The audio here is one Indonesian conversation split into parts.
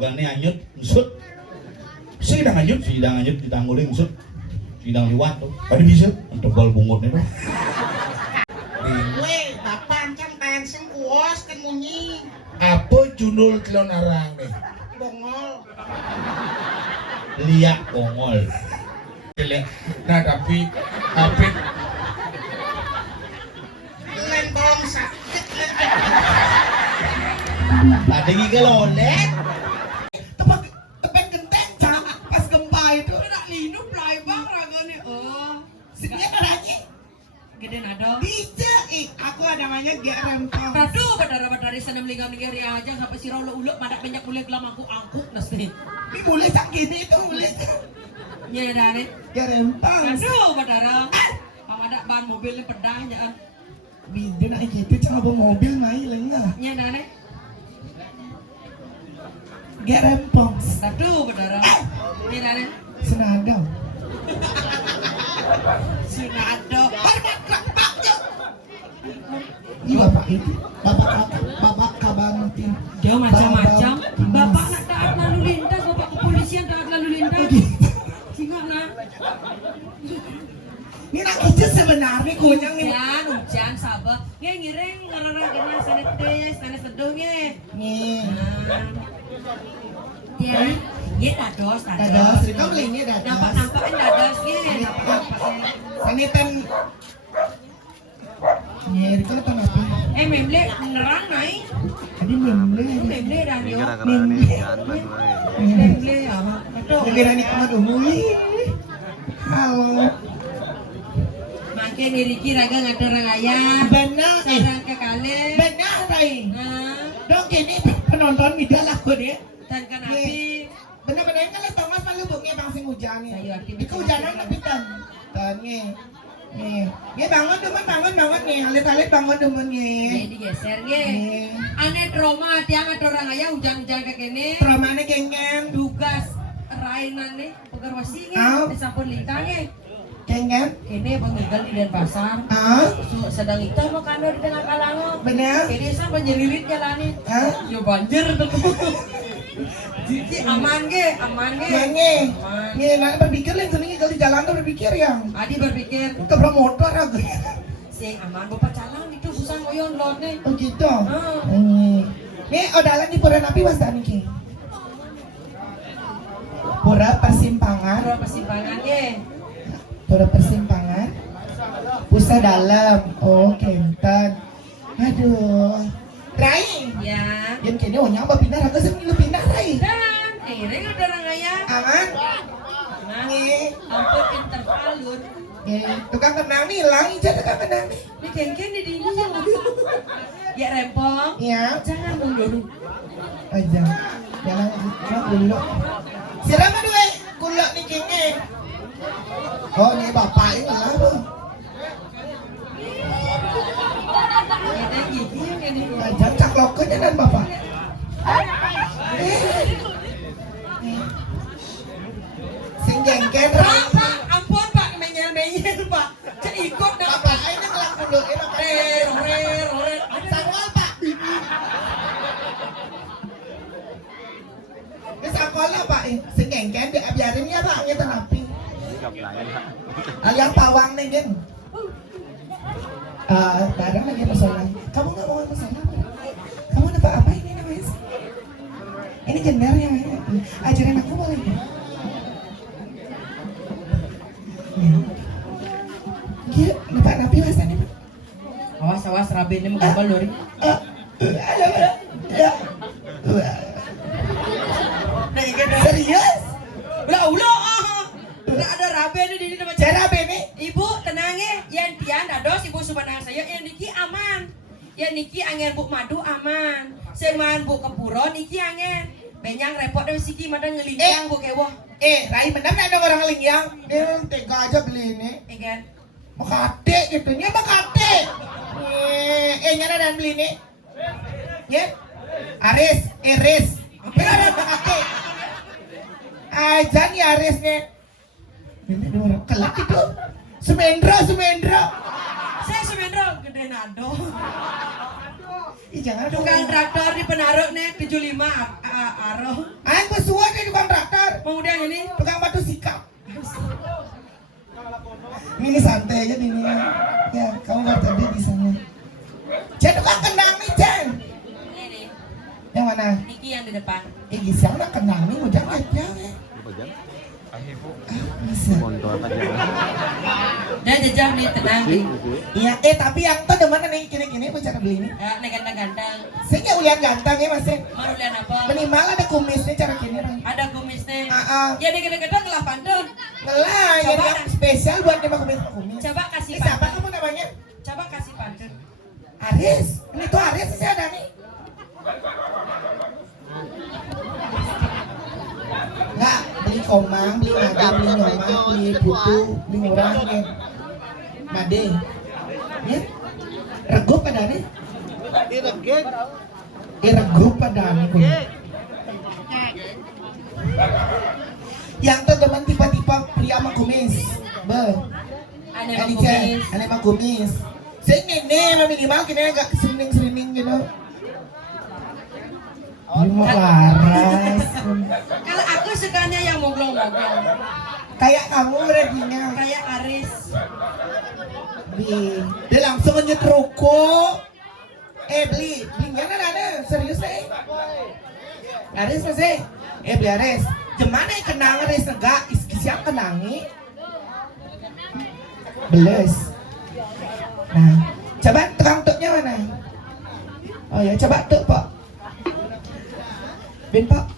bukannya anyut usut sidang anyut ditangguling usut sidang liwat tuh pada bisa untuk bal bungutnya tuh Weh, bapak kan pengen kuos kan munyi. Apa judul telon arang nih? Bongol. liak bongol Nah tapi Lempong sakit. ada gigi lolet Tepet genteng cak pas gempa itu. Nak linu play bang ragane. Oh, Sekian orangnya. gede nado. Bisa, aku ada namanya Gerempong. Radu badara-badari sana melingam negeri aja sampai si rolo uluk madak banyak boleh gelam aku angkuk nasi. Ini boleh sak gini itu boleh. Nya dari. Gerempong. Radu badara. Ang ada ban mobilnya pedah nya. Bida nak gitu cak bawa mobil main lengah. Nya dari. Gerempong. Radu badara. Nya dari. Senadau. Sinado. Ini bapak itu, bapak kabantin. Dia macam-macam. Bapak nak taat lalu lintas, bapak kepolisian taat lalu lintas. Singkat nak. Ini nak itu sebenarnya kunyang nih. Hujan sabar. Nge ngireng ngarara kena sanetes, sana seduh nge. Nih, Ya, ya dados. dados. Kau belinya dados. Nampak-nampakan dados nge. Sanitan. Nih, itu lepas apa? Memble beneran naik. Tadi memble. Memble dah yo. Memble. Memble apa? Betul. Negara ni amat umui. Halo. Makin diriki raga ngada orang ayah. Benar. Sarang ke kale. Benar, Rai. Nah, Dong gini penonton media lah aku deh. dan kan api. Bener-bener kan lah Thomas malu buknya bang sing hujan nih. Ayo, aktif. Itu hujanan tapi tan. Nih. Nih bangun bangun nih. Alit-alit bangun demen nih. Jadi geser nge. Nih. Aneh trauma tiang ada orang ayah hujan-hujan kayak gini. Traumanya gengen. Tugas rainan nih pegarwasi nge. Au. Di sampun lintang nge. Gengen. Kini penggal di Denpasar. Sedang itu mau kano di tengah kalango. Bener. Kini saya penjelilit jalanin. Hah? Yo banjir tuh. Jadi aman ge. Nge. Nih, nak berpikir lah senengnya kalau di jalan tuh berpikir yang. Adi berpikir Keberapa motor aku. sing aman bapak calang itu busan ngoyon lot nih. Oh gitu. Ah. Nih, odalan di pura napi wasta nih. Pura persimpangan. Berapa simpangan ge? Pura persimpangan. Pusat dalam. Oh, Kenten. Aduh. Rai. Ya. Yang kini onyang pindah aku sih pindah Rai. Dan akhirnya ada orang ayah. Aman. Nah, Nih. hampir intervalun. Tukang kenang nih, hilang aja tukang kenang nih. Ini ken di sini yang ya rempong. Iya. Jangan mundur. Aja. Jangan dulu. Siapa dua? Kulak nih kini. Oh, ini bapak ini lah. Ada gigi yang ini. Aja cak lokonya dan bapak. Sing jengken Rai. Pak, ampun Pak, menyel Pak. Cek ikut dah Bapak ini ngelak dulu. Re. Sangwal Pak. Ini sekolah Pak, sing jengken biarin ya Pak, kita napi. Yang pawang nih Gen. Barang lagi masalah. Kamu nggak mau masalah? Kamu dapat apa ini namanya? Ini jender ya. Ajarin aku boleh ya? Iya, dapat napi masa nih Pak? Awas rabe ini menggabal lori. Serius? Ulah Udah ada rabe nih di sini macam. Cara bene? Ibu tenang ya, yang tian dados ibu subhanallah saya yang niki aman. Yang niki angin bu madu aman. Seman bu kepuro niki angin. Benyang repot dari siki madan ngelincang bu kewah. Rai benar ada orang lingyang. Dia tega aja beli ini. Kan? Makate gitu, nya makate. Nyara dan beli ini. Ya, Aris. Apa ada makate? Aja nih Arisnya. Ini ada orang kelak itu. Sumendra. Saya Sumendro gede nado. Ih jangan dong. Tukang traktor di Penaruk nih 75 Aroh. Pemuda ini. Tukang batu sikap. Ini santai aja ini. Ya, kamu nggak tadi di sana. Jen tukang kendang nih, Jen. Ini. Yang mana? Niki yang di depan. Gisel nak kendang nih, mau jangan aja. Bisa. Dia jejak nih tenang nih. Iya, tapi yang tuh mana nih kini-kini mau cara beli ini? Ya, nih ganteng-ganteng. Saya nggak lihat ganteng ya mas. Mau lihat apa? Minimal ada kumisnya cara kini orang. Ada kumisnya. Ya Ya deket-deket ngelah pantun. ngelah, ya Coba. yang spesial buat dia kumis. Coba kasih Siapa pantun. kamu namanya? Coba kasih pantun. Aris. Ini tuh Aris sih ada nih. Nggak, beli komang, beli made, beli nyomang, beli putu, beli murah ya. Made. Ya. Rego pada nih. Rego pada nih. Yang tuh teman tipe-tipe pria sama kumis. Aneh Adi mau Jen, kumis. aneh mah kumis. Saya ini minimal kini agak sering-sering gitu. Ini mau laras. Kalau aku sukanya yang moglong-moglong. Kayak kamu berartinya. Kayak Aris. Dia langsung nyet ruko. Beli. Belinya ada. Serius Aris masih. Beli Aris. Gimana yang kenang Aris enggak? Siap kenangi. Beles. Nah, coba tukang tuknya mana? Oh ya, coba tuk Pak. Ben Pak.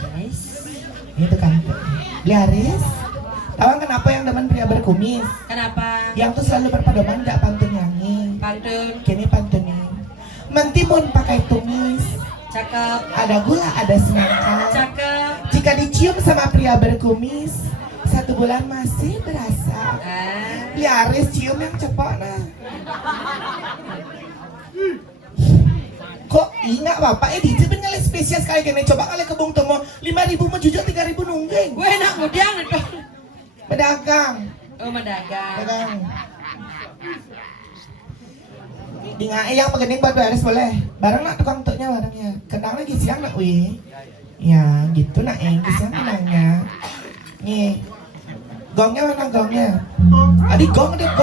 Guys. Ini tukang tuk. Beli Aris. Tahu kenapa yang demen pria berkumis? Kenapa? Yang tuh selalu berpedoman nggak pantun nyanyi. Pantun. Kini pantunnya. Mentimun pakai tumis. Cakep. Ada gula, ada semangka. Cakep. Jika dicium sama pria berkumis, 1 bulan masih berasa. Beli Aris cium yang cepat nah. Kok ingat bapak dicipin kali spesies kali gini. Coba kali ke Bung Tomo 5.000 mau jujur 3.000 nungging. Gue enak mudiang itu. Pedagang. Oh, mendagang. Pedagang. Di ngae yang pegening buat Aris boleh. Bareng nak tukang tuknya barengnya. Kenang lagi siang nak wih. Ya gitu nak siang kenangnya. Nih. Gongnya mana gongnya? Adik gong dia.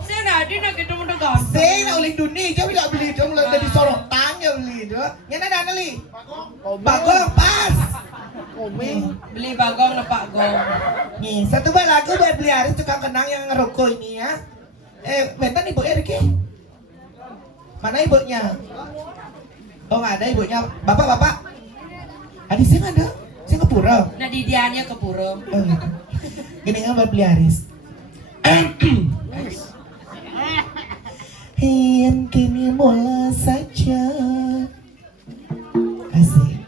Saya nadi nak kita mendagang. Saya nak uling dunia, dia tidak beli dia mulai dari sorotan dia beli dia. Yang ada kali. Bagong pas. Beli bagong lepak gong. Nih, satu lagu buat beli Aris tukang kenang yang ngerokok ini ya. Bentar ibu Eriki. Mana ibunya? Oh nggak ada ibunya. Bapak. Adik saya nggak ada. Saya ke pura. Nah di dianya ke pura. Oh gitu. Gini nggak buat beli Aris. Yang kini mula saja. Asik.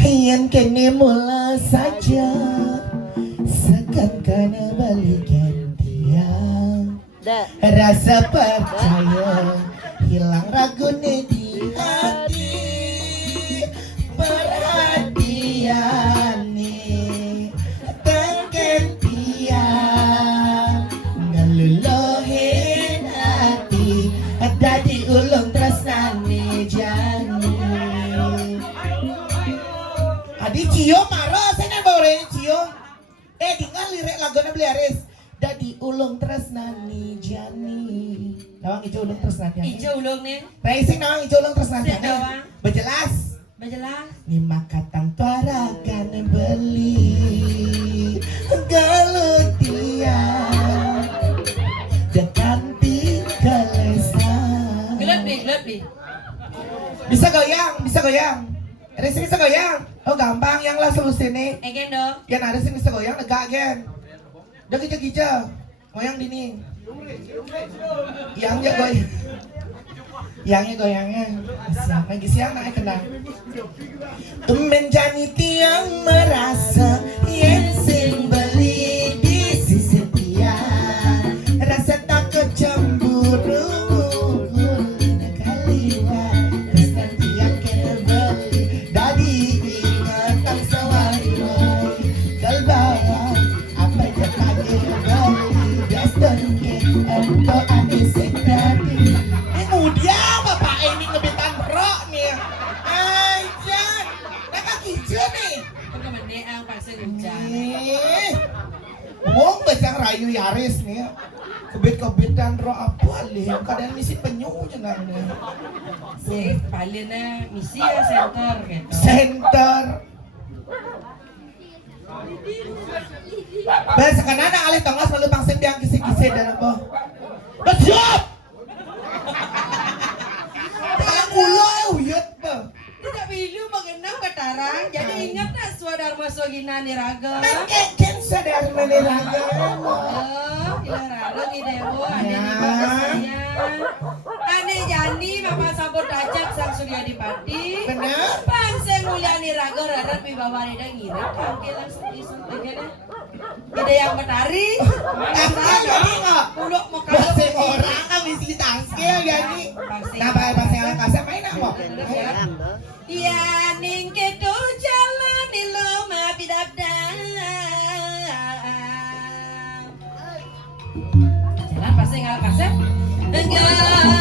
Yang kini mula saja. Sekan karena balik gantian. Rasa percaya hilang ragunya di hati. Perhatian nih tergantian ngeluluhin hati ada di ulung tresnane jani. Adi Cio maro saya boleh Cio. Tinggal lirik lagunya beli Aris. Dadi ulung tresnani jani. Nawang ijo ulung tresnani jani. Ijo ulung nih. Racing nawang ijo ulung tresnani Sik jani. doang. Berjelas. Bajelas. Lima katang tuarakan beli galutian dekanti kelesan. Gelap nih. Bisa goyang. Racing bisa goyang. Oh gampang yang lah solusi nih. Egen dong. Yang ada sih bisa goyang negak gen. Udah gija goyang dini. Yangnya goyangnya. Siang naik kenang. Menjadi tiang merasa yang sing beli di sisi tiang. Rasa takut cemburu kaliwat. Terus nanti yang kena beli dari ingatan sawari-wari. Galbaya apa yang kage beli das dongke ento ane sekrati. Kemudian bapak ini ngebitan rok nih. Ajan. biliaris nih. Kebit-kebitan roh apa lih? Kadang misi penyu jenang nih. Si palina misi ya center gitu. Center. Bah sekarang anak alih tongos lalu bang sembiang kisi-kisi dan apa? Bersiap. Kalau ulo uyut bah. Tidak pilu mengenang Batarang, jadi ingat tak Swadharma Sogina Niraga? Mengkeken sadar meneraga. Oh, ilarara ni Dewo, ane ni Bapak saya. Ane Jani, Bapak Sabur Dajat Sang Surya Dipati. Benar. Panseng mulia Niraga, rarat Wibawari dan ngirit. Oke, langsung disebutkan. Ide yang Batari. Puluk mau Bahasa orang kami si tangkil gani. Nah, bahasa yang kasar main apa? Ya ning kedo jalan di loma pidabda. Jalan pasti nggak kasar. Enggak jangan.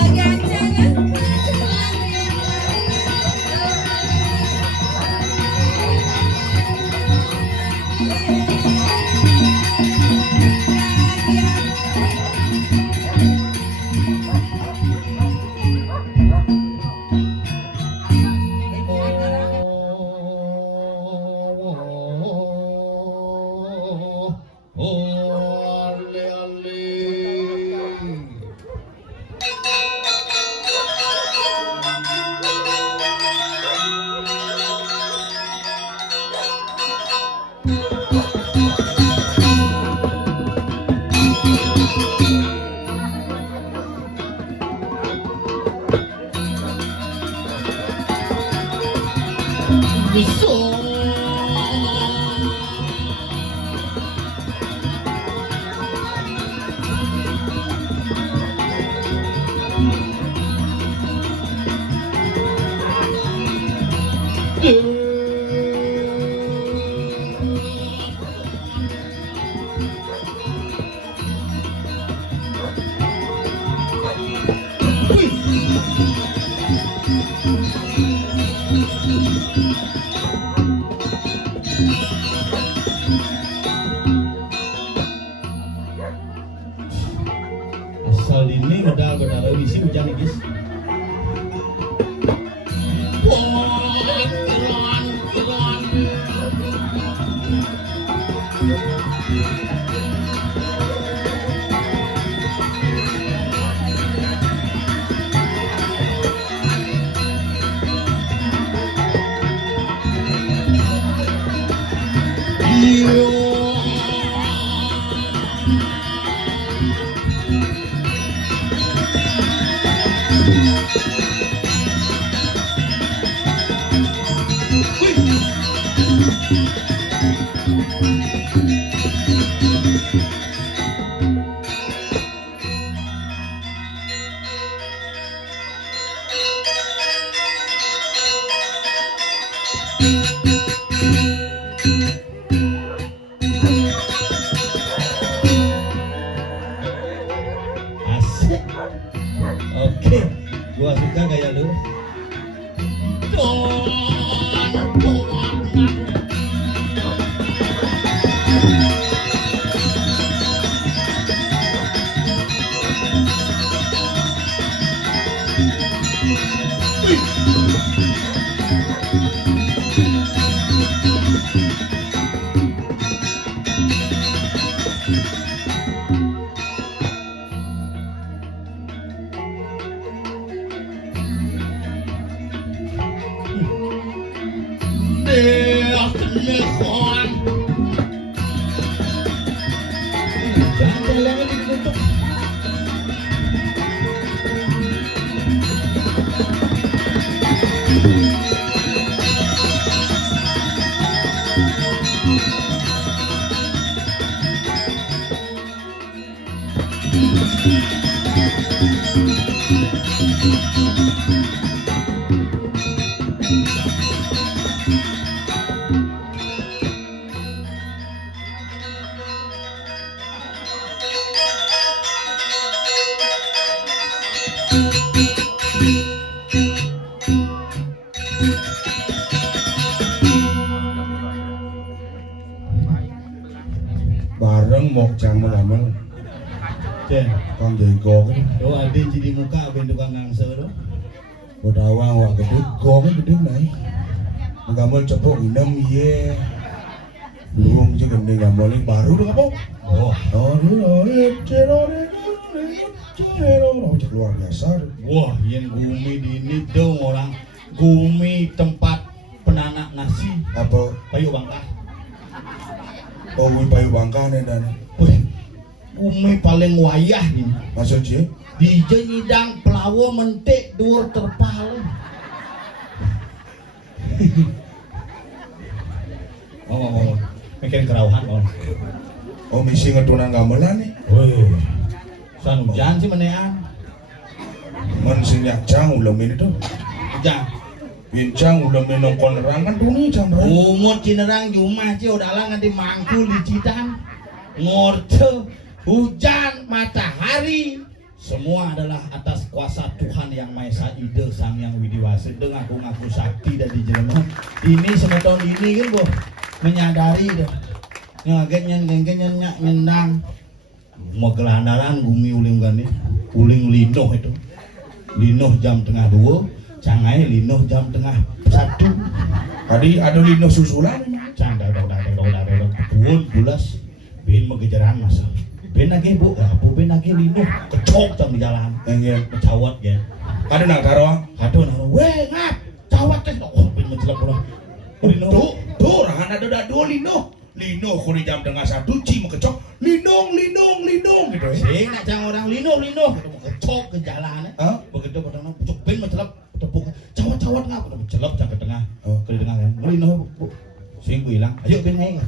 Asal ini bedal wisi hujan nih guys. Asik. Oke, gua suka gaya lu. Jangan ditutup. Bareng mau jangan lama. Jen, Kan jadi gong. do ade jadi muka ben tukang ngangse do. Berdawang wak gede gong gede naik. Ngambil cepok inem ye. Belum je gede ngambil baru dong apa? Oh, Luar biasa. wah, yang gumi di ini dong orang gumi tempat penanak nasi Apa? Payu Bangka. Oh, payu bangka nih dan. Wih, gumi paling wayah ini. Maksudnya? Di nyidang pelawa mentik dur terpal. Oh, bikin kerauhan on. Oh, misi ngetunan gamelan nih. Wih, san hujan sih menean. Man sinyak cang ulam ini tuh. Hujan. Bincang ulam ini nongkol nerangan tuh nih cang. Umur cinerang Jumah sih udah lah nganti mangkul di Citan. Ngorte, hujan, matahari, semua adalah atas kuasa Tuhan yang Maha Esa Ide Sang Yang Widiwasa. Dengan ngaku sakti dan dijelema. Ini semeton ini kan boh menyadari deh. Ngagetnya nyendang. Mau gelandaran gumi uling gani, uling linoh itu. Linoh jam tengah 2, cangai linoh jam tengah 1. Tadi ada lino susulan. Canda pun bulas ben mengejaran masa ben lagi bu apa ben lagi lino kecok jam di jalan Iya. mencawat ya Ada nang karo. aduh nang weh ngap cawat teh oh ben mencelak pula lino Tuh, rahan ada dua lino. Lino kuni jam tengah 1 ci mekecok. Linong gitu. sing nak cang orang lino gitu kecok ke jalan Hah? begitu padahal pucuk ben mencelak tepuk cawat ngap udah mencelak ke tengah Oh. ke tengah kan lino bu sing bilang ayo ben naik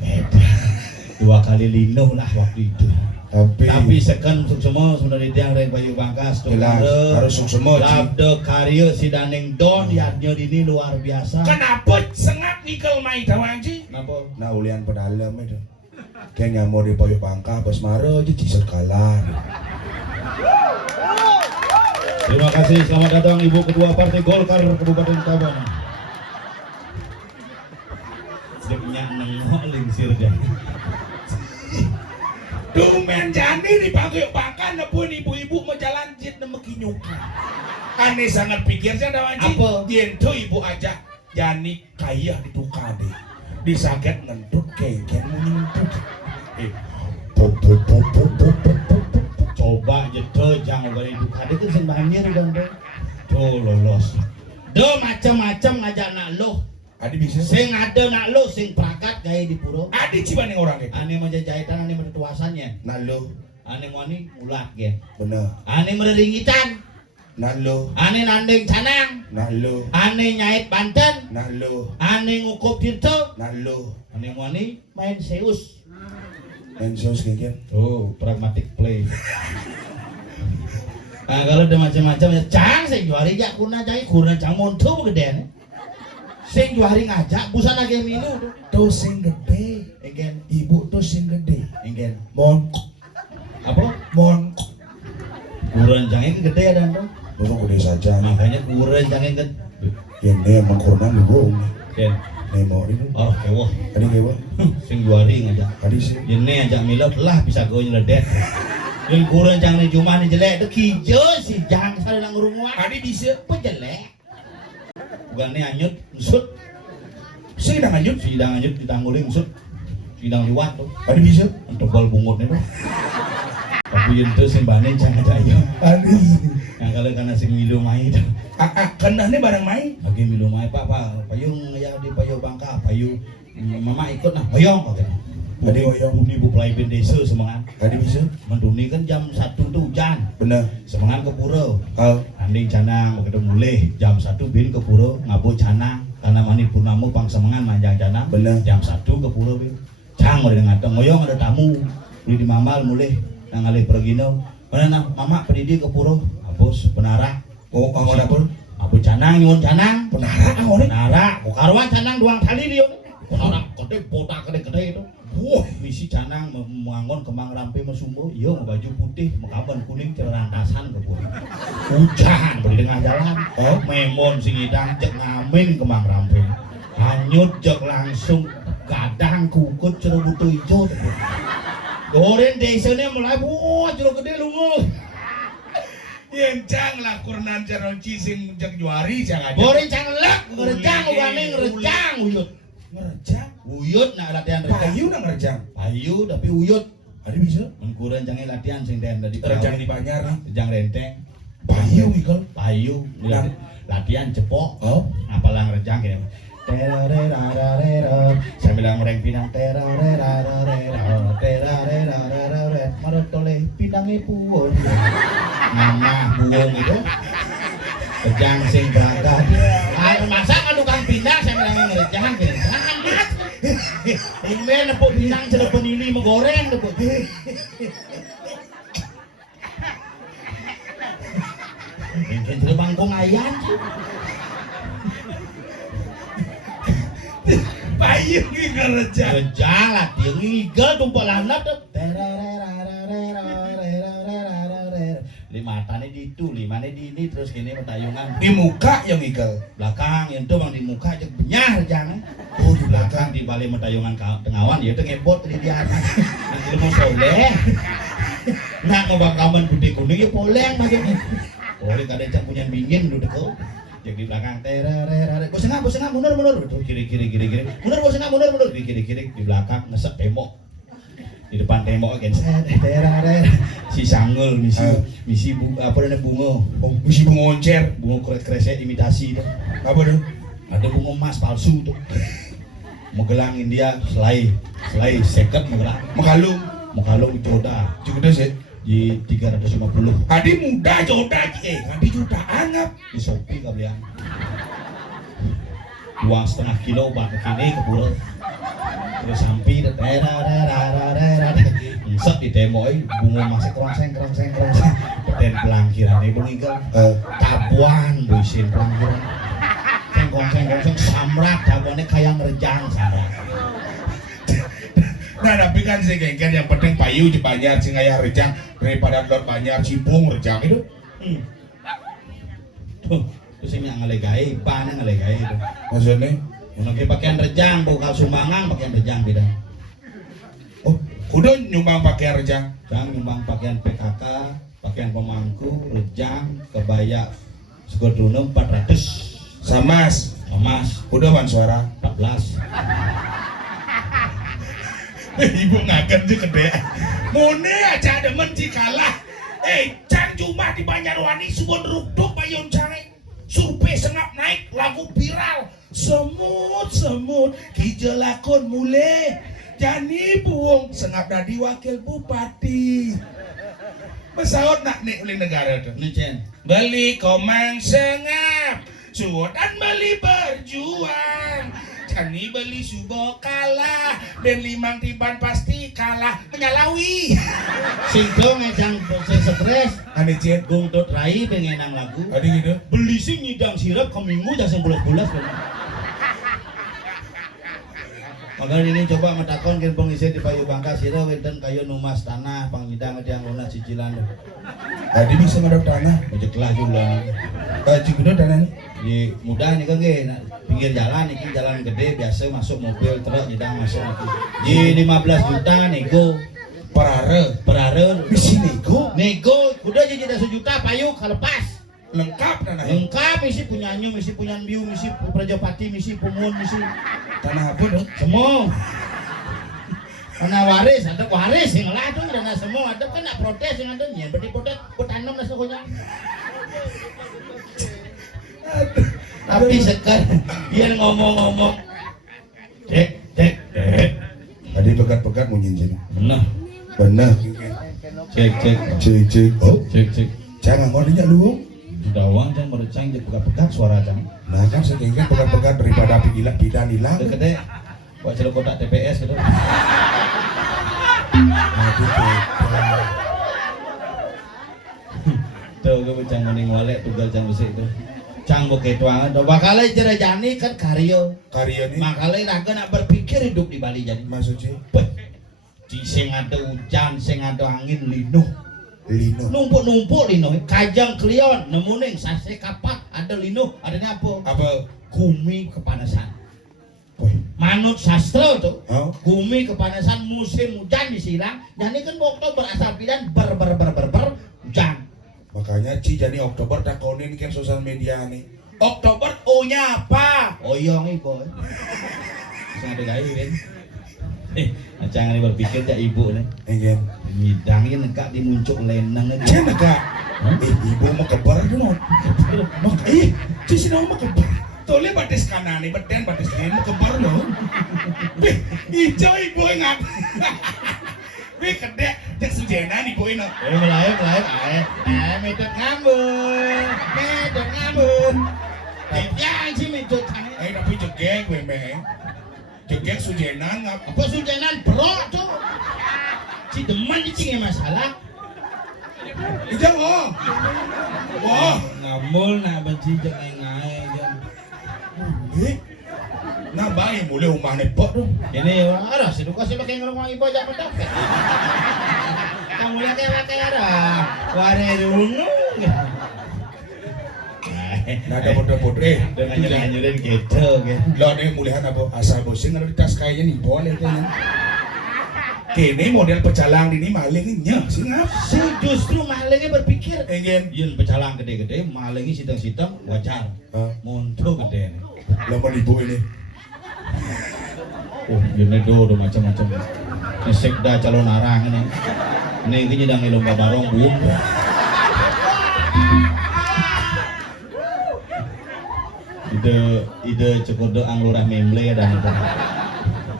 2 kali lino lah waktu itu. Tapi second semua sebenarnya dia dari Bayu Bangkas tuh Jelas, harus semua ci. labde karya si Daning Don yadnya ini luar biasa. Kenapa sengat nikel mai tawang ci? Kenapa? Nah ulian pedalam itu. Kayak mau di Payu Bangka pas maro aja cisut kalah. Terima kasih, selamat datang Ibu Ketua Partai Golkar Kabupaten Tabanan. Deknya nengok lingsir deh. Dumen jani di Payu Bangka nepun ibu-ibu mau jalan jit nemeki nyuka. Aneh sangat pikirnya tawang ci. Apa? Yentu ibu ajak jani kaya di tukang deh. Disaget ngentut kengken ngentut. Coba jete jangan balik duka itu sing bahannya udah deh. Tuh lolos. Do macam-macam ngajak nak lo. Adi bisa. Sing ada nak lo sing prakat gaya di puro. Adi cibaning orang itu. Ane mau jahitan ane bertuasannya. Nalo, Ane mau ni ulat gen. bener. Ane meringitan. Nalo, Ane nandeng canang. nalo, Ane nyait Banten. nalo, Ane ngukup Tirto. nalo. Ane mau ni main Zeus. Mensos kengken. Oh, pragmatic play. Nah, kalau ada macam-macam ya, cang sing juari jak kuna jai kuna cang monto gede. Sing juari ngajak busan lagi minum. Tuh sing gede. Engken, Ibu tuh sing gede. engken. Mon, Apa? mon. Kuran jangnya gede ya dan tuh. Belum gede saja. Makanya kuran jangnya gede. Ini emang kurang dulu. Ken. Nih mau ini. Oh, kewoh. Tadi kewa. Sing juari ngajak. Tadi sih. Ini ajak milot lah bisa gue nyeledet. Yang kurang jangan cuma nih jelek itu kijo sih jangan kesal nang rumah. Tadi bisa. Apa jelek? Bukan nih anyut, usut. Sidang lanjut. Sidang anyut ditanggulin usut. Sidang liwat tuh. Tadi bisa. Tebal bungutnya tuh. Tapi itu sih bahannya jangan aja. Tadi. Nah kalau karena sing milu mai tuh. Kena nih barang main. Lagi milu mai pak payung ya di Payu Bangka payung mama ikut nah payung oke. Tadi oyong. Bumi bu pelai desa semangat. Tadi bisa. Menduni kan jam 1 tuh hujan. Bener. Semangat ke pura. Kal. Anding canang begitu mulai jam 1 bin ke pura ngabo canang karena mani purnamu pang semangan manjang canang. Bener. Jam 1 ke pura bin. Cang udah ngateng ngoyong ada tamu. Beli di mamal mulai nang alih pergino. Mana nang mama pendidik ke pura. Abos penara. Oh, angon apa? Abo canang nyuwun canang. Penara angon. Penara. Kok karuan canang doang tali dia. Penara gede botak gede itu. Wah, misi canang mengangon kembang rampe mesumbo, iya baju putih, mengkaban kuning cerantasan ke putih. Hujan di tengah jalan, Oh. memon sing idang cek ngamen kembang rampe. Hanyut cek langsung gadang kukut cerebutu ijo. Goreng desanya mulai wah jeruk gede lungo. Yen cang lah kurnan caronci sing jak juari cang aja. Goreng canglek, ngerejang ugane ngerejang uyut. Ngerejang. Uyut nak latihan rejang. Payu nang ngerejang. Payu tapi uyut. Ada bisa? Mengkurang jangan latihan sing den tadi. Rejang di Banjar nih. Rejang renteng. Payu ikal. Payu. Nang. Latihan cepok. Oh. Apalang rejang ya. Terarerararero. Saya bilang goreng pinang terarerararero. Terarerararero. Marot toleh pinangnya puwon. Nama buong itu. Rejang sing berangkat. Ayo masak kan tukang pinang saya bilang ngerejang pinang. Ini nepuk pinang Cirebon ini menggoreng nepuk. Mungkin terbang kong ayam. Payu ikal rejang. Rejang lah dia ngigel tumpah lanat. Lima matanya di itu, limanya di ini terus gini petayungan. Di muka yang ikal. Belakang yang itu bang di muka aja benyah jangan. Oh di Belakang belakang. di balik petayungan tengawan ya itu ngebot di atas. Nanti lu mau soleh. Nak ngobak kaman putih kuning ya poleng maksudnya. Boleh kadang cak punya bingin lu deko. Yang di belakang bos enggak mundur terus kiri mundur bos enggak mundur di kiri di belakang ngesek tembok di depan tembok kan si sanggul misi apa namanya bunga Oh misi mengoncer. bunga kresek imitasi itu Apa tuh? ada bunga emas palsu tuh megelangin dia selai seket mekalung joda Cukup sih. di 350 Adi muda jodoh nanti juta anggap. di Shopee kalian uang setengah kilo bak kini keburu terus sampai ngesek di temoi bunga masih kerongseng peten pelangkiran ibu ngigel tabuan buisin pelangkiran sengkong samrak tabuannya kayak ngerejang samrak. Nah tapi kan sih kan yang penting payu di Banjar sing aya rejang daripada dor Banjar cipung rejang itu. Tuh terus ini ngalegai paneng ngalegai itu Maksudnya? menurut pakaian rejang bukal sumbangan pakaian rejang beda Oh kudu nyumbang pakai rejang. jangan nyumbang pakaian PKK pakaian pemangku rejang kebaya segodrono 400 Samas. emas Kudu wan suara. 14 Ibu ngagen tuh gede. Mune aja demen kalah. Can cuma di Banjarwani subon rukduk payun cange. Survei sengap naik lagu viral. Semut kijelakon mule. Jani buung sengap dadi wakil bupati. Pesawat nak nih oleh negara tuh. ini Cen Beli komang sengap. Sudan beli berjuang. Jani beli subo kalah. Dan limang tiban pasti kalah menyalawi. singkong ngejang proses stres Ane cien. gung dot rai pengenang lagu Adi gitu. beli sing nyidang sirap keminggu jangan bulas-bulas makanya ini coba metakon kan pengisi di Payu Bangka sirah wenten kayu numas tanah pangidang yang lunas cicilan Adi bisa ngadap tanah. ojeklah juga Cikudo tanah nih. di mudah nih kan pinggir jalan ini jalan gede biasa masuk mobil truk nyidang masuk di 15 juta nego perare Misi nego. udah jadi 1 juta payu kalepas Lengkap tanah. lengkap misi punya Nyu, misi punya Biu, misi Prajapati, misi Pumun, misi Tanah apa dong? semua karena waris, ada waris yang lah tuh karena semua ada kan nak protes yang ada nya berarti protes ku tanam lah semuanya tapi sekarang dia ngomong-ngomong cek Adi pegat-pegat mau nyincin. benar Cek. Oh, cek jangan kau dinyak lu. sudah uang jangan merecang dia pegat-pegat suara jangan Nah kan sedikit pegat-pegat daripada api gila bidan hilang. gede buat celok kotak TPS gitu Aduh, pegat. tuh gue cang mending walek tugal cang besi itu cang bukit tuangan tuh bakalnya jerajani kan karyo Karya nih. makanya naga nak berpikir hidup di Bali jadi Maksudnya sing ada hujan sing ada angin lino lino. numpuk lino kajang klion nemuning sase kapak ada lino adanya apa Apa? kumi kepanasan Manut sastra tuh. Oh. Bumi kepanasan musim hujan disilang. Jadi kan Oktober asal bidan hujan. Makanya Ci jadi Oktober takonin kan sosial media nih. Oktober O-nya apa? Oyong nih boy. Bisa ada gaya kan? Jangan berpikir ya ibu nih. Iya. Ngidangin nekak dimuncul lenang aja. Cina kak. Ibu mau kebar dulu. Mak, Ci sini mau kebar. Toleh batis kanan nih, beten batis kiri mau kebar loh. Hijau ibu ingat. Wih kedek, cek sujenan ibu ini. Melayuk. Metode ngambung. Yang sih metode tangan. Tapi jegek memang. Jegek sujenan ngap. Apa sujanan bro tuh? Si deman di masalah. Hijau oh. Wah. Ngambul nak benci jek ngai kan. Nah baik mulai umah nepok tuh. Ini ada sih duka sih pakai ngomong ibu aja pedok. Kamu lihat kayak ada. Ware dulu. Nah ada bodoh-bodoh. Dengan nyurin gitu kan. Lo ada mulihan apa asal bosing ada di tas kayaknya nih boleh tuh. Kini model pecalang ini malingnya sih ngap. Si justru malingnya berpikir. Ingin. Yen pecalang gede-gede, malingnya sidang-sidang wajar. Monto gede nih. Lama ibu ini. Oh, ini do macam-macam. Ini sekda calon arang ini. Ini nyedang lomba barong bum. Ide cukup do anglurah memble dan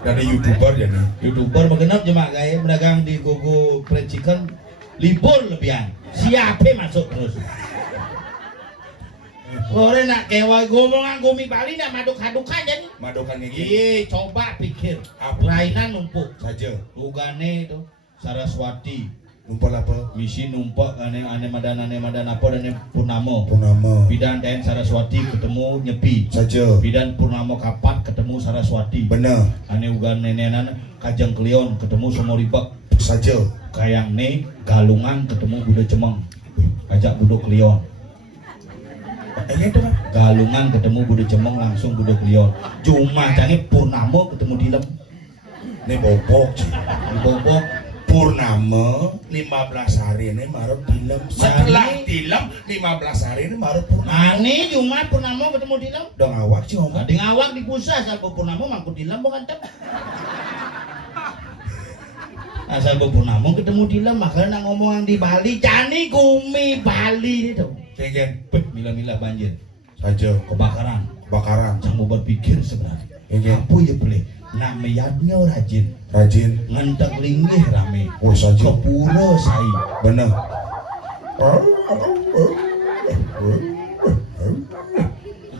Dari YouTuber ya nih. YouTuber bergenap jemaah gaya berdagang di Gogo Fried Chicken libur lebihan. Siapa masuk terus? Orang nak kewa gomongan gumi Bali nak maduk-haduk aja nih. Madokan kayak gini. Coba pikir. Apa? Rainan numpuk. Saja. Lugane itu Saraswati. Numpal apa? Misi numpak ane madan apa dan Purnama. Purnama. Bidan dan Saraswati ketemu Nyepi. Saja. Bidan Purnama Kapat ketemu Saraswati. Benar. Ane ugan nenenan Kajang Klion ketemu Somoribak. Saja. Kayang ne Galungan ketemu Budo Cemeng. Ajak Budo Klion. Ini tuh kan. Galungan ketemu Budo Cemeng langsung Budo Klion. Cuma canggih Purnama ketemu Dilem. Ini bobok sih. Di Bobok. Purnama 15 hari ini marut dilem. Setelah dilem 15 hari ini marut purnama. Ane cuma Purnama ketemu Dilem. Dong awak sih ngomong. Ada awak di pusat asal Purnama mangkut Dilem bukan cep. Asal Purnama ketemu Dilem makanya nak ngomongan di Bali cani gumi Bali itu. Kengen. Mila-mila banjir. Saja. Kebakaran. Kebakaran. Jangan berpikir sebenarnya. Kengen. Apa ya boleh? Nak meyadnya rajin. Rajin. Ngentek linggih rame. Oh saja. Kepuro sai. Benar.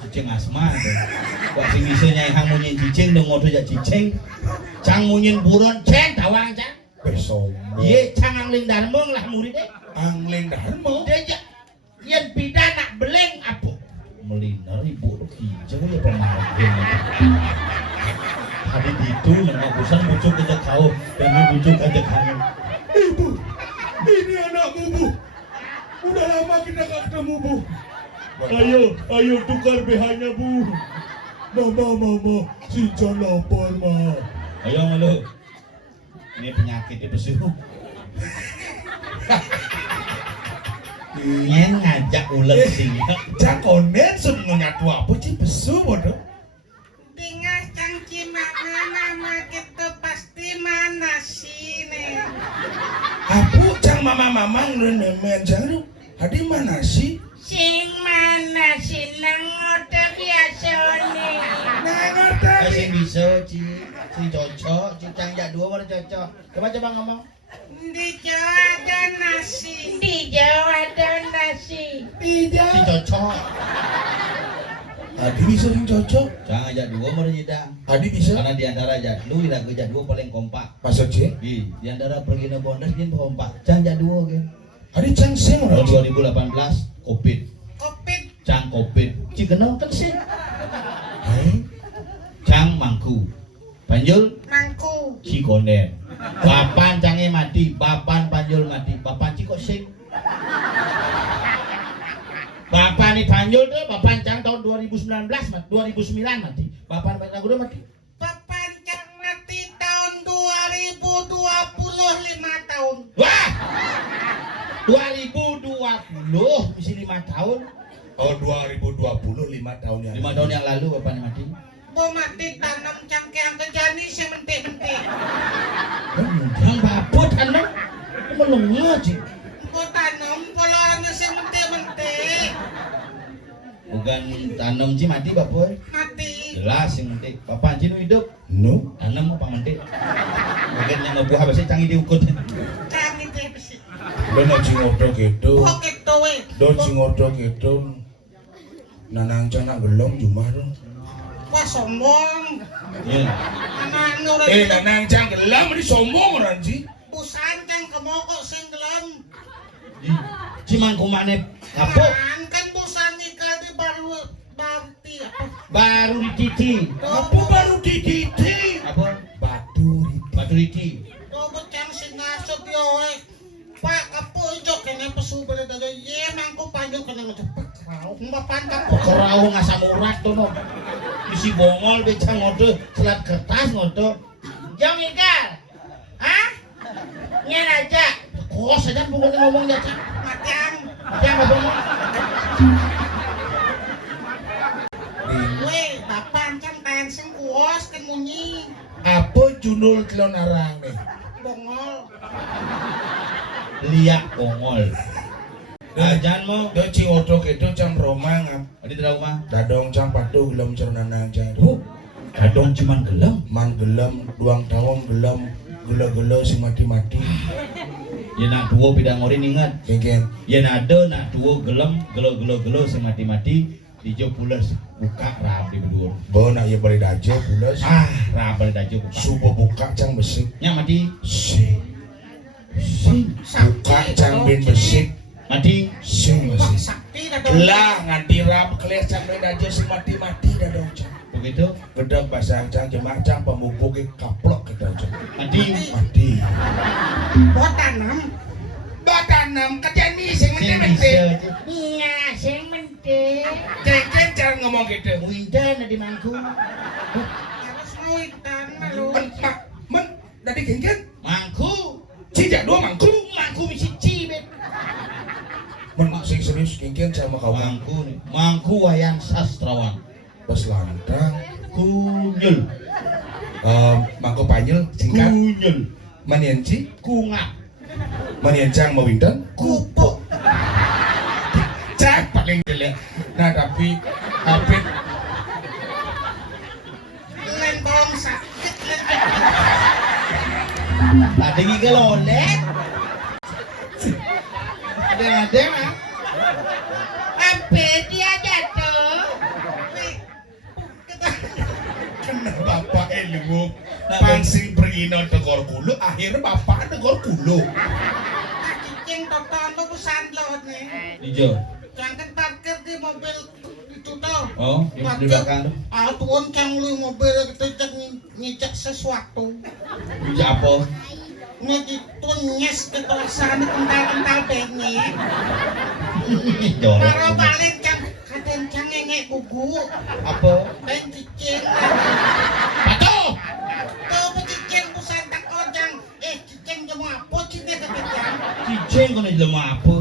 Cicing asma tuh. Kok sing bisa nyai hang munyin cicing dong ngodo jak cicing. Cang munyin buron ceng tawang cang. Besom. Ye cang angling darmong lah murid deh. Angling dharma. Dia yen bidan nak beleng apa? Melinar ibu hijau ya pemargin. Hari itu mengakusan bujuk aja kau dan bujuk aja kamu. Ibu, ini anakmu bu. Udah lama kita gak ketemu bu. Ayo tukar BH-nya bu. Mama, si Jan lapar ma. Ayo malu. Ini penyakitnya besu. Nyen ngajak ular singa. Jakonen sun nyatu apa sih besu bodoh. Tinggal cangki makna nama kita pasti mana sih nih? Apu cang mama ngenemen jang hadi mana sih? Sing mana sih nangote biasa nih? Ngerti. Sing bisa ci cocok, ci cang dua baru cocok. Coba ngomong. Di Jawa ada nasi. Di Jawa ada nasi. Tidak. Ci cocok. Adi bisa yang cocok. Jangan aja dua baru jeda. Adi bisa. Karena di antara aja lu lagu aja dua paling kompak. Masuk sih. Di antara pergi ke Bondas dia kompak. Cang aja dua kan. Adi cang sing Tahun orang. 2018 Covid. Kopit. Cang Covid. Ci kenal kan sih. Cang mangku. Panjul Mangku. Ci konden. Bapan cange mati, bapan panjul mati, bapan ci kok sing. Bapan ni panjul tuh, bapan cang tahun 2019 mati, 2009 mati. Bapan lagu dia mati. tahun. Wah. 2020 mesti 5 tahun. Oh 2020 5 tahun yang 5 tahun yang lalu bapaknya mati. Bo mati tanam cangkeang ke jani sementik-mentik. Yang bapak tanam melongo sih. Bo tanam polanya sementik-mentik. Bukan tanam sih mati bapak. Mati. Jelas yang penting. Bapak anjing hidup. no Tanam apa mentik. Mungkin yang ngebuah habisnya canggih diukut. Canggih teh besi. lo nak cingoto gitu Bo gitu we. do cingoto gitu nanang cana gelong cuma tuh Wah sombong. Iya. Anak udah nanang cang gelong ini sombong orang sih busan cang kemoko sing gelem. Cimang kumane kapok Kan busan nikah di baru barti apa? baru dititi. apa baru diditi Apa? batu Batu riti. Tuh becang sing ngasut yo we. Pak kapo ijo kene pesu bere daga ye mangko panjul kene ngejepek rau. Mbapan kapo. Kerau ngasam urat tuh no. Isi bongol becang ngodo selat kertas ngodo. Jong ikal. Hah? Nyen aja. Kok saja bukan ngomongnya cak. Matiang. Yang apa ngomong? We bapak cang tahan sing kuos kan munyi. apa junul telon arang nih Bongol. Liak bongol. Ajan mo. do cingoto gitu cang romang Di dalam rumah. dadong cang patu gelem cerenanang cang Kadong cuman gelem. man gelem duang tawong gelem gelo-gelo si mati-mati Ya nak dua bidang orin ingat. kengken Ya ada nak dua gelem gelo si mati-mati. Dijo pulas buka rab di bedur. bo nak ya balik dajo pulas Rab balik dajo buka. subuh buka cang besik Nya mati. sing buka cang bin besik Mati. sing Pak besik sakti dah dong. lah nganti rab keles cang balik dajo si mati-mati dadong cang Begitu. gedeg basang cang jemaah cang pemupuk kaplok kita cang Mati. mati Buat tanam. batanam kejani sing Sing menti-menti bisa. Iya, sing mentik. kengken cara ngomong gitu Windan di mangku. Harus nguitan malu. mak men dari kengken Mangku. cijak dua mangku Mangku misi cibet. men sing serius kengken sama kawan Mangku nih. Mangku wayang sastrawan. pas lantang Kunyul. mangko panyel singkat Kunyul. manianci Kungap. maniancang mawinten Kupuk. cak paling jelek nah tapi Lain bawang sakit. Ada gigi lolet. Ada ah. Apa dia jatuh? kena bapak ilmu pansing perino tegor kulo akhirnya bapak tegor kulo Cicing total lu pesan lo nih. Hijau. Jangan parkir di mobil itu tuh. Oh, di belakang tuh. Ah tuan cang lu mobil itu jangan ngicak sesuatu. Hijau apa? Ngejitu nyes ke sana kental-kental bengi. Jorok. Karo balik cang kaden cang ngengek gugu. Apa? Dan cicing. Patuh. Tuh cicing pesan tak ojang. Cicing jemu apa cicing kekejang. Cicing kono jelema apa?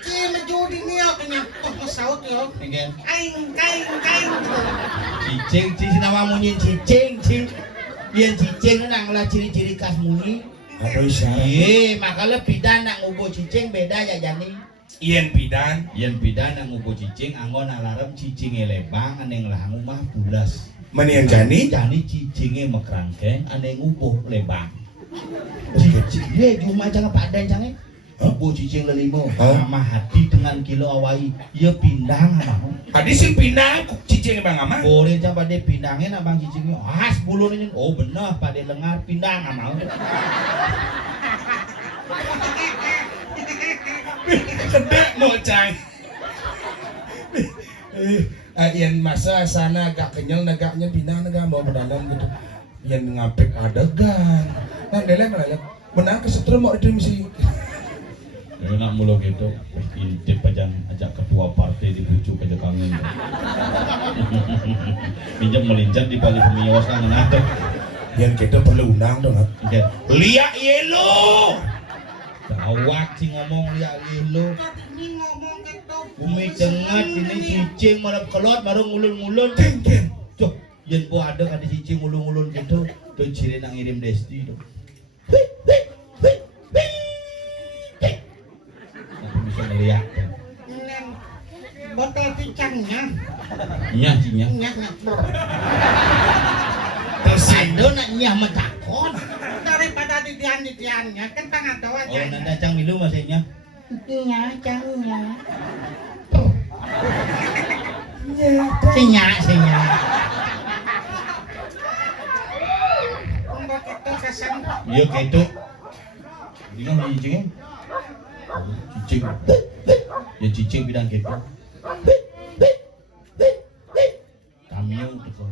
Cicing menjudi nih yo kenyatok ngesaut yo. Pengen. Kain gitu. Cicing nama munyi cicing. Biar cicing nang lah ciri-ciri khas munyi. aduh isyarat Iya, makanya bidan nak ngubo cicing beda ya jani. ien pidan Yen bidan nak ngubo cicing anggon alarm cicingnya lebang aneng langu mah bulas. maniancani Jani cicingnya mekrangkeng aneng ngubo lebang. Cicing dia di rumah jangan padan jangan. Ngubo cicing lelimo sama hati dengan kilo awai. Ia pindang mau. adi sing pindah cicing bang ama Boleh jangan pada pindangnya nak bang cicingnya. As bulunya oh benar pada lengar pindang mau. kedek mau cang ien masa sana agak kenyal negaknya pindah negak mau ke dalam gitu ien ngapik adegan nah delek benar kesetrum mau itu misi Ya nak mulu gitu, intip aja ajak ketua partai dibujuk aja kangen. Pinjam melincat di balik pemiwas kan ada. Yang kita perlu undang dong. Jen. Liak yelo. Awak sih ngomong lihat lu. Tadi ini ngomong gitu. Bumi cengat ini cicing malah kelot baru ngulun-ngulun. Ken. Cok, yen po ada kan cicing ngulun-ngulun gitu. Tuh ciri nak ngirim Desti tuh. Aku bisa ngeliat. Neng botol pincangnya. Nyah cinya. Nyak bro. Terus Ada nak nyah metakon. Daripada didian-didiannya kan tangan tahu Oh, aja. nanda cang milu masihnya. Iya, cangnya. Sinya. Mbak itu kesan. Iya gitu. Ini kan cicingnya. Cicing. Ya cicing bidang gitu. Tamiu gitu.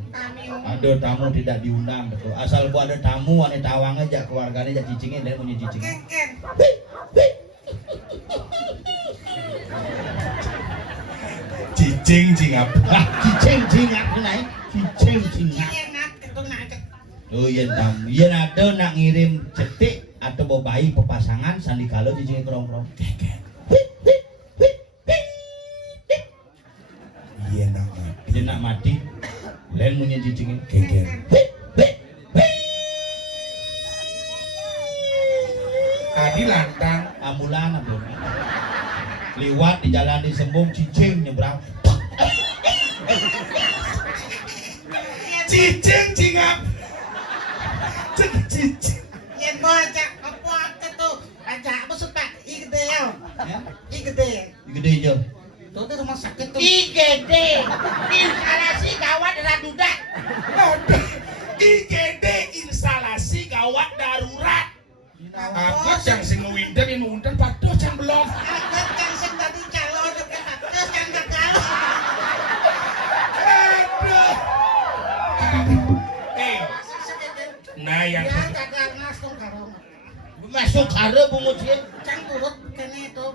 Ada tamu tidak diundang gitu. Asal gua ada tamu ane tawang aja keluarganya aja cicingnya dan punya cicing. Ken. cicing cingap. Ah, cicing cingak naik. Cicing cingak. Enak itu nak. Oh iya tamu. Iya ada nak ngirim cetik atau bayi pepasangan sandikalo cicingnya kerong-kerong. Iya nak. Dia nak mati. Lain punya cicingnya. Ken. Adi lantang. Amulan apa? Liwat di jalan di Sembung cicing nyebrang. Cicing cingap. Cicing. Yen baca apa itu? Aja apa suka igede ya? Ya, Igede. gede aja. Tuh di rumah sakit tuh. IGD. Instalasi gawat darurat. IGD instalasi gawat darurat. Aku yang sing ngewinter ini ngewinter patuh yang belum. Agak kan sing tadi calon ke atas kan gagal. Aduh. Nah yang Ya gagal langsung karo. Masuk kare bungut sih. Cang turut kene itu.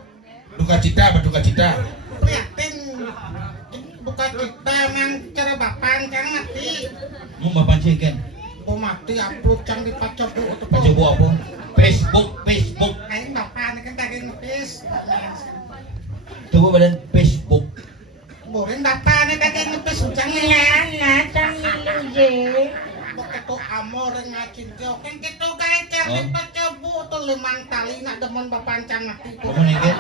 duka cita. Prihatin. Buka kita mang cara bapan cang mati. Mau bapak cingken. Oh mati upload cang di pacobu itu. Coba apa? Facebook. Aing bapan kan tadi ngepis. Coba badan Facebook. Borin bapan tadi ngepis cang Nah, cang milu je. Begitu amor ngacin jauh kan gitu guys cang di pacobu tuh limang tali nak demen bapan cang mati tuh. Kamu nih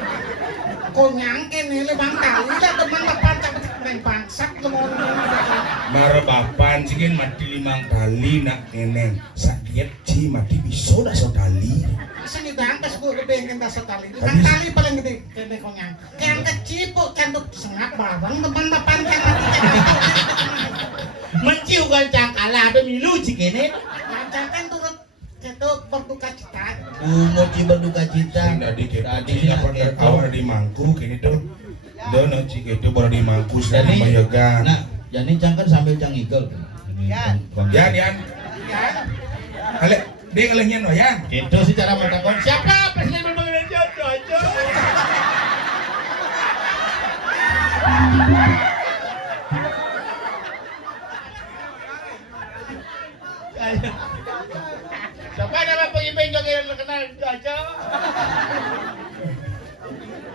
Konyang kene limang tali nak demen bapan cang mati keren bangsat lemon. Marabapan cikin mati 5 kali nak neneng sakit ci mati bisa dah sekali. Sini dang pas gua gede kan dasar tali. Limang tali paling gede kene konyang. Yang kecil kok canduk sengap bareng demen bapan cang mati cang mati. menciu kan cangkala ada milu cikene. Cang kan turut gitu berduka cita. Moci berduka cita. Tadi kita Tadi di awal di mangku kini tuh. Dono cik itu baru di mangku sudah Jadi, mayogan. nah, jadi cangkan sambil cangigel. Ya. Yan. Ya. Ale, dia kalahnya no yan. Itu sih cara mentakon siapa presiden pembangunan jodoh aja. Siapa nama pemimpin joget yang terkenal Jojo?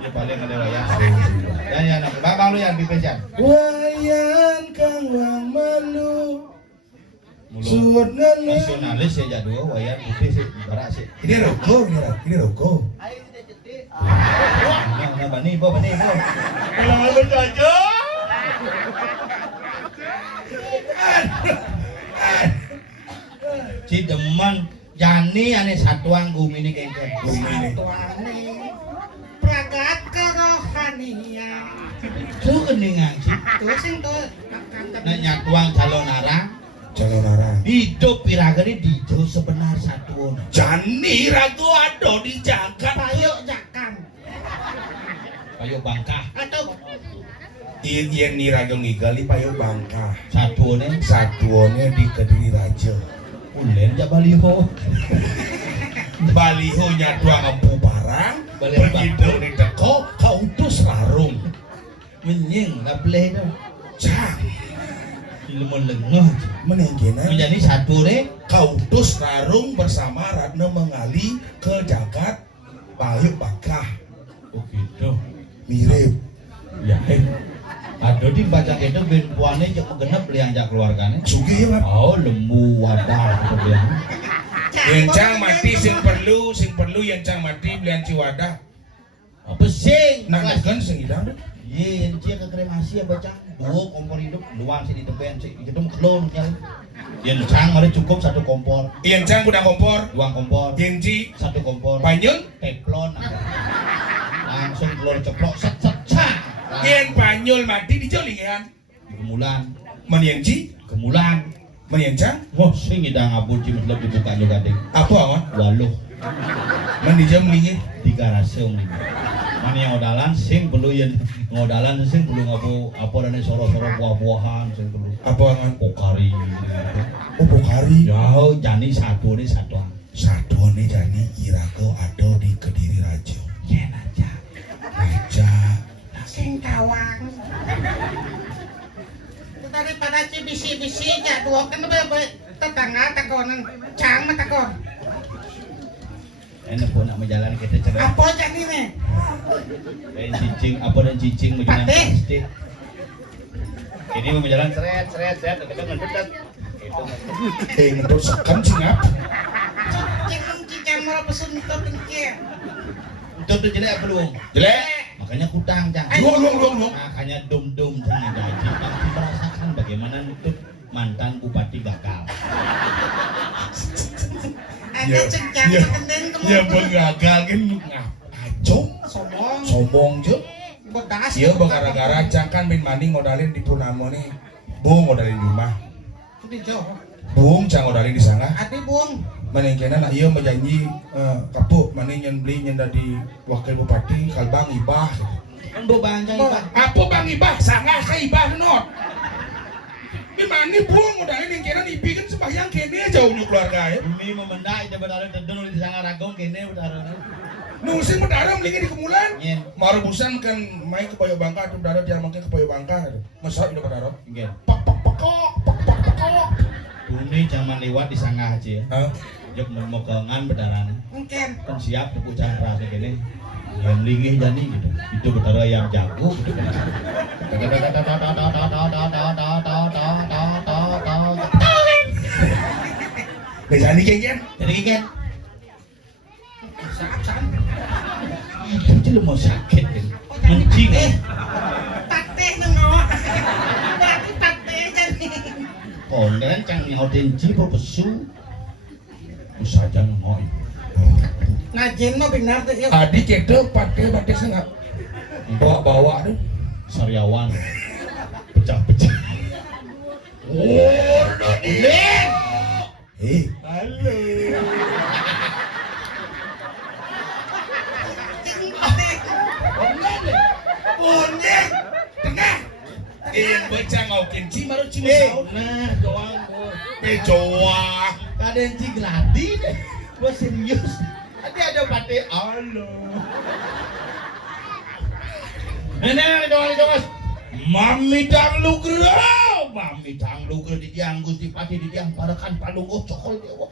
Ya paling ada wayan. Ya, bang lu yang pipisan. Wayan kang wang malu. Suwun ngene. Nasionalis ya jadul wayan putih sih barak sih. Ini rokok, ini rokok. Nah, bani bo. Kalau lu Jojo. Si demen jani ane satuan gumini kengkeng. Satuane pragat kerohanian. Tuh keningan sih. Tuh sing tuh. Nah nyatuang calon arang. Calon arah. Hidup piragani dijo sebenar satuan. Jani ragu ado di jagat. Payo jakan. Kayo bangkah. Atau Ien ni ragu ngigali payo bangka. Satuannya Satuannya di Kediri Raja. ulen ja baliho. Baliho nyatuang empu barang. Baliho Begitu di teko kautus larung. Menying lah boleh dah. Cang. Ilmu lengah. Menengkena Menjadi satu deh. kautus Rarung bersama Ratna mengali ke jagat Bayu Bakah. Oh gitu. Mirip. Ya. Aduh di baca itu ben puane cek genep lianjak keluargane. Sugih ya, Pak. Oh lembu wadah kemudian. Yencang mati sing perlu yencang mati belian ciwadah. Apa sih? Nangkan sing idang. Iya, dia ke kremasi ya baca. Dua kompor hidup, luang sih di tepen sih. Itu klon nyari. Yencang mari cukup satu kompor, Yencang kuda kompor. dua kompor, Yenci satu kompor. Panyul. Teflon. Langsung keluar ceplok set set set. Yen Panyul mati dijolingan. Kemulan, Men Yenci. kemulan. Men Yencang. Wah, sing idang abun cimet lebih dibuka juga deh. Apa awan? Waluh, Men dijam lingin. di garasi om ini. Mana yang ngodalan sing perlu yang ngodalan sing perlu ngapu apa dan soro-soro buah-buahan sing perlu. Apa awan? Pokari. Oh Pokari. Ya, jani satu deh satu. Satu nih jani ira kau ada di Kediri Raja. Ya aja. Raja. Sing kawang. Daripada bisi-bisi jadwal kan tetangga takonan cang mah takon. Enak pun nak menjalan kita cerai. Apa jadi nih? Dan cicing apa dan cicing menjalan Patih. plastik. Ini mau menjalan seret kita ngededet. Itu. Ngedot sekam singap. Cicing mau pesen itu pengkir. Itu tuh jelek apa luang? Jelek. Makanya kutang cang. Luang. Makanya dum cang gaji. Nanti merasakan bagaimana nutup mantan bupati gagal. Ada cengcang ya, kendeng ya bengagal kan acung sombong. sombong je. Bedas. Iya gara-gara cang kan bin mani ngodalin di Purnama nih. Bung ngodalin di rumah. Di jauh. Bung cang ngodalin di sana. Adi buang. Manengkena nak iya berjanji kapuk mani nyen beli nyen dari wakil bupati kalbang ibah. Kan beban cang Pak. Apa bang ibah sangat ka ibah not. Bin mani bung ngodalin yang kena ibi kan sembahyang kene jauh nu keluarga ya. Bumi memendai dia berdarah terdun di sangat ragong kene berdarah. Nusing berdarah melingin di kemulan. Nyen. Marubusan kan main ke Payo Bangka tuh berdarah dia makin ke Payo Bangka. Masa itu berdarah. Ngen. Pekok. Bumi zaman lewat di sanggah aja ya. Hah? Jok mau kengan berdarahnya. Mungkin. Kan siap tuh bocah rasa gini. Yang lingih jadi gitu. Itu berdarah yang jago gitu. Jadi kayaknya. Jadi kan Saksan. itu lu mau sakit kan. Mencing. Tateh nengok. Berarti tateh jadi. Kondan cang nyautin cipo pesu. Usah jangan ngoi. Najin mah benar tuh ya. Adik itu pakai sangat. Bawa tuh. Sariawan. Pecah-pecah. Oh, Dodin. Halo. Bonek. Tengah. Yang baca ngaukin cimaru Eh, cimasau. nah doang gua. Joa. Kadang ci gladi deh. Gua serius. Tadi ada pate. Halo. Nenek doang. Mami tang lugro di dianggus di pati di diang parakan palunggo cokol dewa.